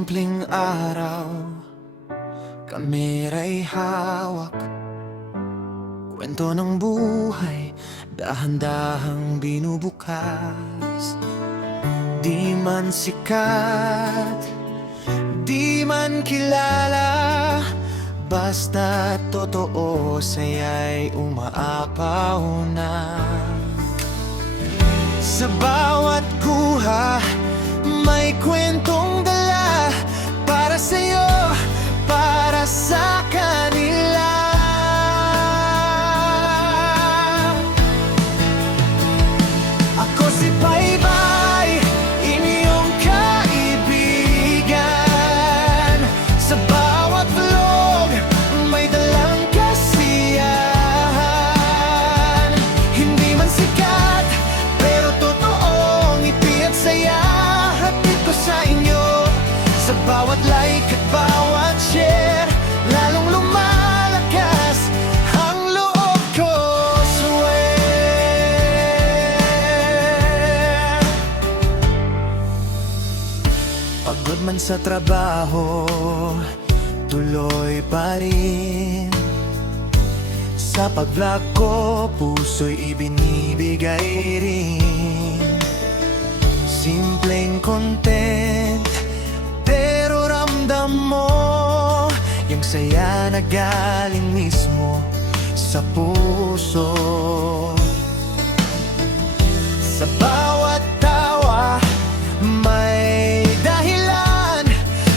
simpleng araw, kamera'y hawak. Kwento ng buhay, dahan-dahang binubukas. Di man sikat, di man kilala, basta totoo, saya'y umaapaw na. Sa bawat kuha, may kwentong dala, para sa'yo, para sa kanila. Ako si Baybay, inyong kaibigan. Sa bawat vlog, may dalang kasiyahan. Hindi man sikat, pero totoong ngiti at saya, hatid ko sa inyo. Sa bawat like at bawat share, lalong lumalakas ang loob ko, swear. Pagod man sa trabaho, tuloy pa rin. Sa pag-vlog ko, puso'y ibinibigay rin. Simpleng content, pero ramdam mo yung saya na galing mismo sa puso. Sa bawat tawa, may dahilan.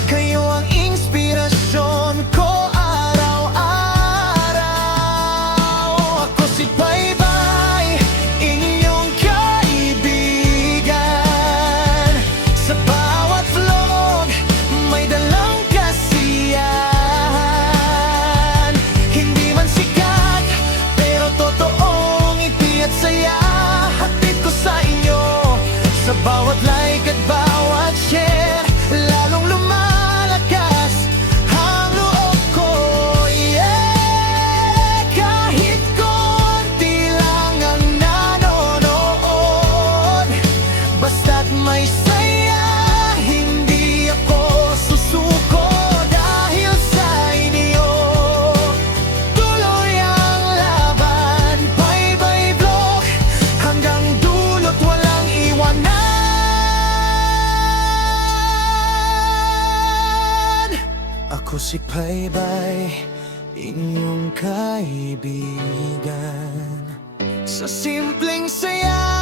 Kayo ang inspirasyon ko araw-araw. Ako si Baybay, inyong kaibigan. Sa bawat vlog, may dalang kasiyahan. Hindi man sikat, pero totoong ngiti at saya, hatid ko sa inyo. Sa bawat like at bawat share, lalong lumalakas ang loob ko, yeah. Kahit konti lang ang nanonood, basta't may saya, hindi ako susuko. Dahil sa inyo, tuloy ang laban. Baybay Vlog, hanggang dulo't walang iwanan. Ako si Baybay, inyong kaibigan. Sa simpleng saya,